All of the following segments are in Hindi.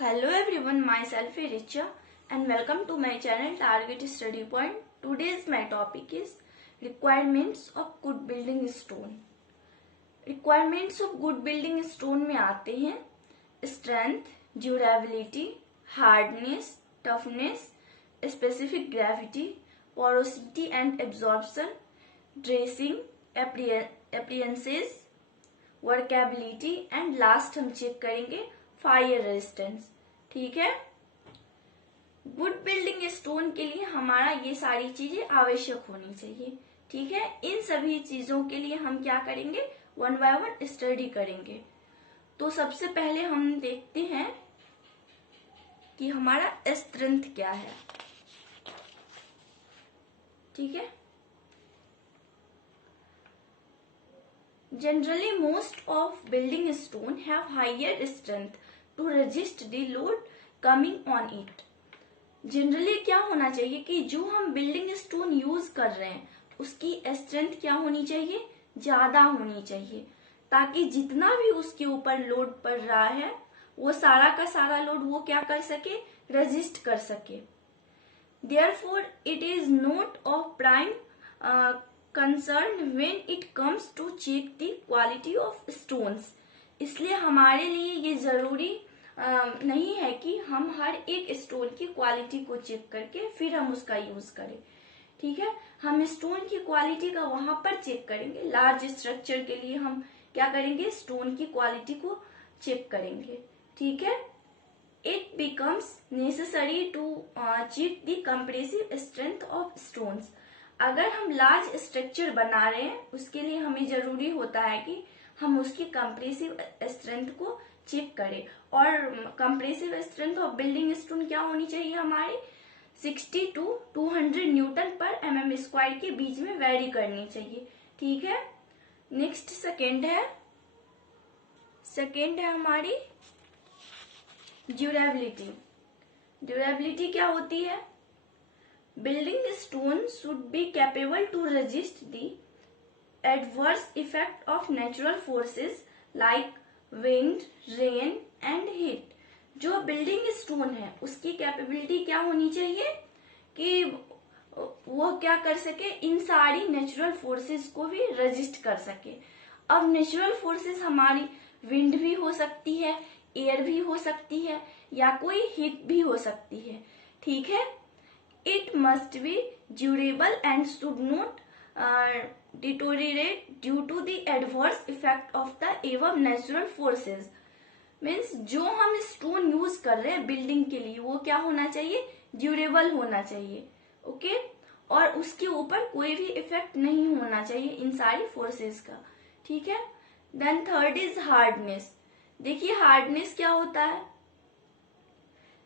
Hello everyone, myself is Richa and welcome to my channel Target Study Point. Today's my topic is requirements of good building stone. Requirements of good building stone में आते हैं strength, durability, hardness, toughness, specific gravity, porosity and absorption, dressing, appliances, workability and last हम चेक करेंगे फायर रेजिस्टेंस। ठीक है, गुड बिल्डिंग स्टोन के लिए हमारा ये सारी चीजें आवश्यक होनी चाहिए। ठीक है, इन सभी चीजों के लिए हम क्या करेंगे, वन बाय वन स्टडी करेंगे। तो सबसे पहले हम देखते हैं कि हमारा स्ट्रेंथ क्या है। ठीक है, generally most of building stone have higher strength to resist the load coming on it. Generally क्या होना चाहिए कि जो हम बिल्डिंग स्टोन यूज कर रहे हैं उसकी स्ट्रेंथ क्या होनी चाहिए, ज्यादा होनी चाहिए, ताकि जितना भी उसके ऊपर लोड पड़ रहा है वो सारा का सारा लोड वो क्या कर सके, रेजिस्ट कर सके। Therefore, it is not of prime concern when it comes to check the quality of stones. इसलिए हमारे लिए ये जरूरी नहीं है कि हम हर एक स्टोन की क्वालिटी को चेक करके फिर हम उसका यूज करें। ठीक है, हम स्टोन की क्वालिटी का वहां पर चेक करेंगे। लार्ज स्ट्रक्चर के लिए हम क्या करेंगे, स्टोन की क्वालिटी को चेक करेंगे। ठीक है, it becomes necessary to check the compressive strength of stones. अगर हम लार्ज स्ट्रक्चर बना रहे हैं उसके लिए हमें जरूरी होता है कि हम उसकी कंप्रेसिव स्ट्रेंथ को चेक करें। और compressive strength of building stone क्या होनी चाहिए, हमारी 60 to 200 न्यूटन पर mm स्क्वायर के बीच में वेरी करनी चाहिए। ठीक है, नेक्स्ट सेकेंड है हमारी ड्यूरेबिलिटी। ड्यूरेबिलिटी क्या होती है, building stone should be capable to resist the adverse effect of natural forces like wind, rain and heat. जो बिल्डिंग स्टोन है उसकी कैपेबिलिटी क्या होनी चाहिए कि वो क्या कर सके, इन सारी नेचुरल फोर्सेस को भी रेजिस्ट कर सके। अब नेचुरल फोर्सेस हमारी विंड भी हो सकती है, एयर भी हो सकती है, या कोई हीट भी हो सकती है। ठीक है, it must be durable and should not deteriorate due to the adverse effect of the एवं नेचुरल फोर्सेस। मीन्स जो हम स्टोन यूज कर रहे हैं बिल्डिंग के लिए वो क्या होना चाहिए, ड्यूरेबल होना चाहिए। ओके, और उसके ऊपर कोई भी इफेक्ट नहीं होना चाहिए इन सारी फोर्सेस का। ठीक है, देन थर्ड इज हार्डनेस। देखिए हार्डनेस क्या होता है,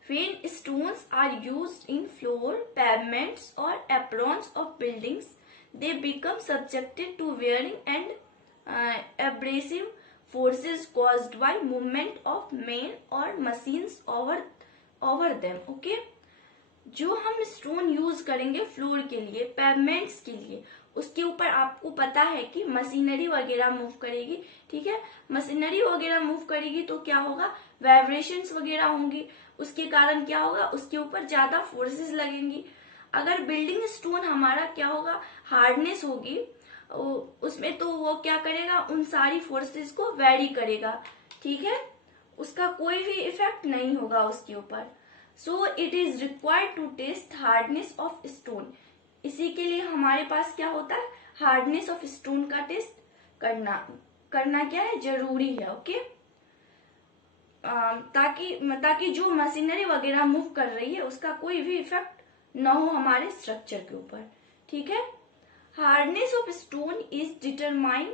when stones are used in floor, pavements or aprons of buildings, they become subjected to wearing and abrasive forces caused by movement of men or machines over them. Okay, जो हम स्टोन यूज करेंगे फ्लोर के लिए, पेवमेंट्स के लिए, उसके ऊपर आपको पता है कि मशीनरी वगैरह मूव करेगी। ठीक है, मशीनरी वगैरह मूव करेगी तो क्या होगा, वाइब्रेशंस वगैरह होंगी, उसके कारण क्या होगा, उसके ऊपर ज्यादा फोर्सेस लगेंगी। अगर बिल्डिंग स्टोन हमारा क्या होगा, हार्डनेस होगी उसमें, तो वो क्या करेगा, उन सारी फोर्सेस को वेरी करेगा। ठीक है, उसका कोई भी इफेक्ट नहीं होगा उसके ऊपर। So it is required to test hardness of stone. इसी के लिए हमारे पास क्या होता है, हार्डनेस ऑफ स्टोन का टेस्ट करना क्या है, जरूरी है। ओके, ताकि जो मशीनरी वगैरह मूव कर रही है उसका कोई भी इफेक्ट न हो हमारे स्ट्रक्चर के ऊपर। ठीक है, hardness of stone is determined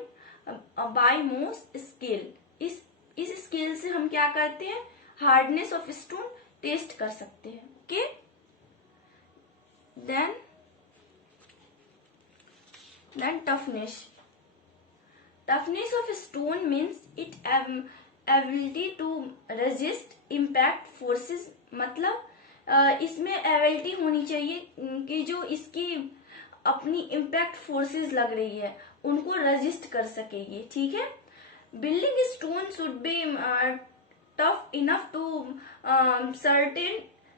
by मोस स्केल। इस स्केल से हम क्या करते हैं, हार्डनेस ऑफ स्टोन टेस्ट कर सकते हैं। Okay, then toughness of stone means it ability to resist impact forces. मतलब इसमें एबिलिटी होनी चाहिए कि जो इसकी अपनी इम्पैक्ट फोर्सेस लग रही है उनको रेजिस्ट कर सकेगी। ठीक है, building stone should B tough enough to certain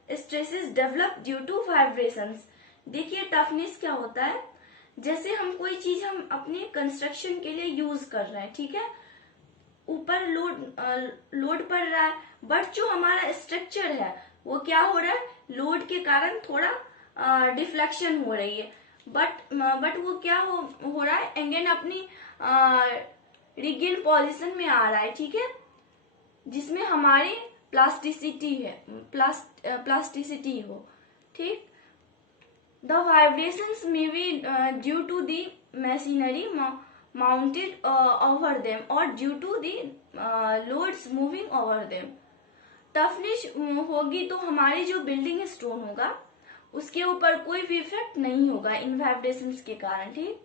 stresses develop due to vibrations. देखिए टफनेस क्या होता है, जैसे हम कोई चीज हम अपने कंस्ट्रक्शन के लिए यूज कर रहे हैं, ठीक है, ऊपर लोड पड़ रहा है, बट जो हमारा स्ट्रक्चर है वो क्या हो रहा है, लोड के कारण थोड़ा डिफ्लेक्शन हो रही है, बट वो क्या हो रहा है, एंगल अपनी रिगेन पोजीशन में आ रहा है, ठीक है, जिसमें हमारी प्लास्टिसिटी हो, ठीक. The vibrations may be due to the machinery mounted over them or due to the loads moving over them. Toughness होगी तो हमारी जो बिल्डिंग स्टोन होगा उसके ऊपर कोई भी इफेक्ट नहीं होगा इन वाइब्रेशंस के कारण, ठीक.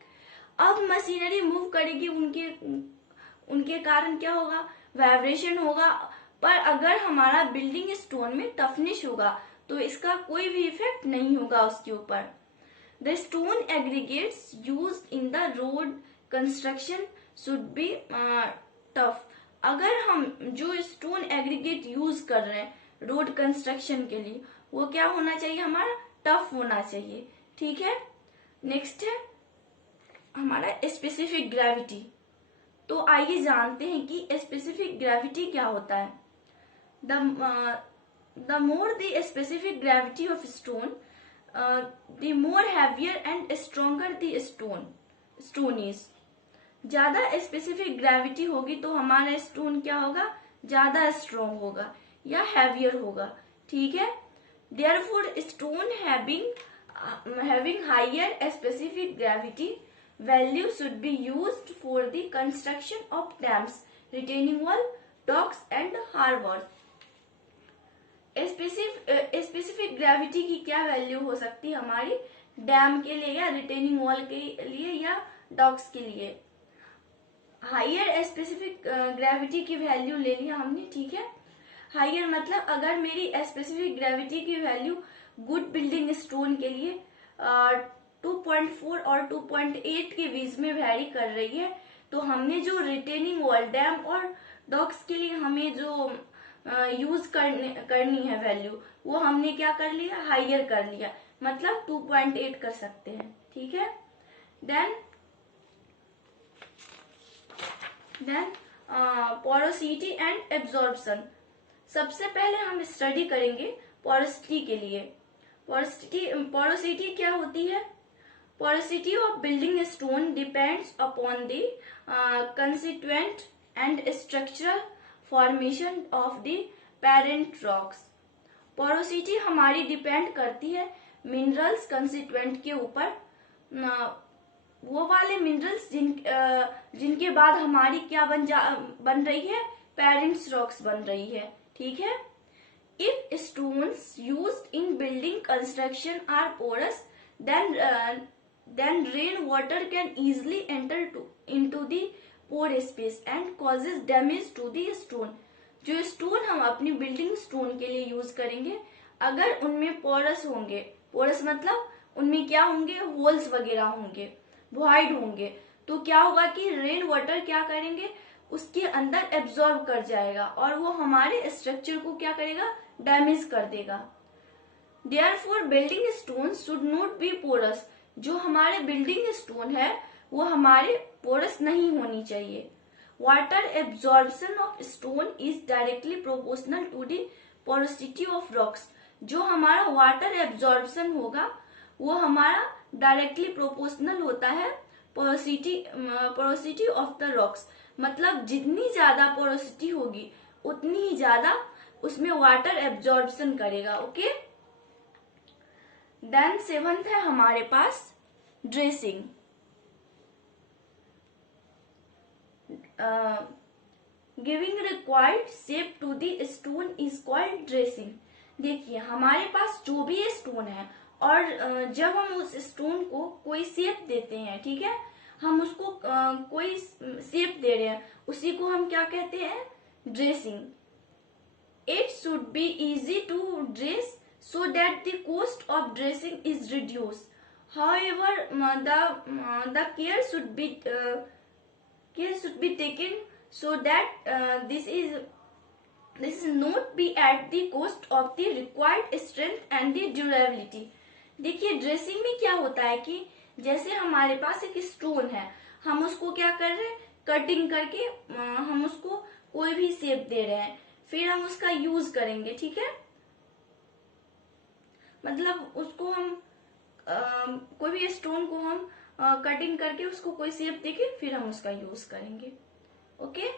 अब मशीनरी मूव करेगी, उनके कारण क्या होगा, वाइब्रेशन होगा, पर अगर हमारा बिल्डिंग स्टोन में टफनेस होगा तो इसका कोई भी इफेक्ट नहीं होगा उसके ऊपर. The stone aggregates used in the road construction should be tough. अगर हम जो स्टोन एग्रीगेट यूज कर रहे हैं रोड कंस्ट्रक्शन के लिए वो क्या होना चाहिए, हमारा टफ होना चाहिए, ठीक है. नेक्स्ट है हमारा स्पेसिफिक ग्रेविटी. तो आइए जानते हैं कि स्पेसिफिक ग्रेविटी क्या होता है. The more the specific gravity of stone the more heavier and stronger the stone is. ज्यादा स्पेसिफिक ग्रेविटी होगी तो हमारा स्टोन क्या होगा, ज्यादा स्ट्रॉन्ग होगा या हैवियर होगा, ठीक है. Therefore stone having higher specific gravity value should be used for the construction of dams, retaining wall, docks and harbours. Specific gravity की क्या वैल्यू हो सकती है हमारी डैम के लिए या रिटेनिंग वॉल के लिए या डॉक्स के लिए. हायर स्पेसिफिक ग्रेविटी की वैल्यू ले लिया हमने, ठीक है. हायर मतलब अगर मेरी स्पेसिफिक ग्रेविटी की वैल्यू गुड बिल्डिंग स्टोन के लिए 2.4 और 2.8 के बीच में वैरी कर रही है, तो हमने जो रिटेनिंग वॉल, डैम और डॉक्स के लिए हमें जो यूज करनी है वैल्यू, वो हमने क्या कर लिया, हायर कर लिया, मतलब 2.8 कर सकते हैं, ठीक है. Then porosity and absorption. सबसे पहले हम स्टडी करेंगे पोरोसिटी के लिए. पोरोसिटी क्या होती है, porosity of building stone depends upon the constituent and structural formation of the parent rocks. Porosity हमारी डिपेंड करती है मिनरल्स कंस्टिट्यूएंट के ऊपर, वो वाले मिनरल्स जिनके बाद हमारी क्या बन रही है, पेरेंट्स रॉक्स बन रही है, ठीक है. If stones used in building construction are porous then rainwater can easily enter into the pore space and causes damage to the stone. जो स्टोन हम अपनी बिल्डिंग स्टोन के लिए यूज करेंगे, अगर उनमें पोरस होंगे, पोरस मतलब उनमें क्या होंगे, होल्स वगैरह होंगे, वॉइड होंगे, तो क्या होगा कि रेन वाटर क्या करेंगे, उसके अंदर एब्जॉर्ब कर जाएगा और वो हमारे स्ट्रक्चर को क्या करेगा, डैमेज कर देगा. Therefore building stone should not be porous. जो हमारे बिल्डिंग स्टोन है वो हमारे पोरस नहीं होनी चाहिए. Water absorption of stone is directly proportional to the porosity of rocks. जो हमारा वाटर एब्जॉर्प्शन होगा वो हमारा डायरेक्टली प्रोपोर्शनल होता है पोरोसिटी ऑफ द रॉक्स. मतलब जितनी ज्यादा पोरोसिटी होगी उतनी ही ज्यादा उसमें वाटर एब्जॉर्प्शन करेगा, ओके. देन 7th है हमारे पास dressing. Giving required shape to the stone is called dressing. देखिए हमारे पास जो भी स्टोन है और जब हम उस स्टोन को कोई शेप देते हैं, ठीक है, हम उसको कोई शेप दे रहे हैं, उसी को हम क्या कहते हैं, dressing. It should be easy to dress so that the cost of dressing is reduced. However, the care should be taken so that this is this is not be at the cost of the required strength and the durability. देखिए ड्रेसिंग में क्या होता है कि जैसे हमारे पास एक स्टोन है, हम उसको क्या कर रहे हैं, कटिंग करके हम उसको कोई भी शेप दे रहे हैं, फिर हम उसका यूज करेंगे, ठीक है। मतलब उसको हम कोई भी स्टोन को हम कटिंग करके उसको कोई शेप देके फिर हम उसका यूज करेंगे। Okay,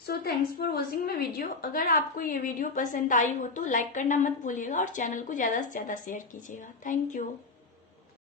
so thanks for watching my video. अगर आपको ये वीडियो पसंद आई हो तो लाइक करना मत भूलिएगा और चैनल को ज्यादा से ज्यादा शेयर कीजिएगा। Thank you.